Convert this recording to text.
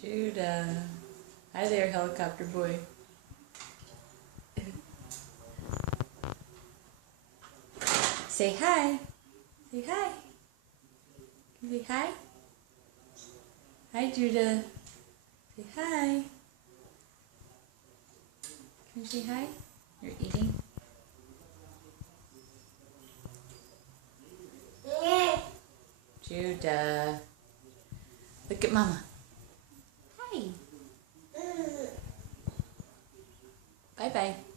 Judah. Hi there, helicopter boy. Say hi. Say hi. Can you say hi? Hi, Judah. Say hi. Can you say hi? You're eating? Judah. Look at Mama. Hi. Bye-bye.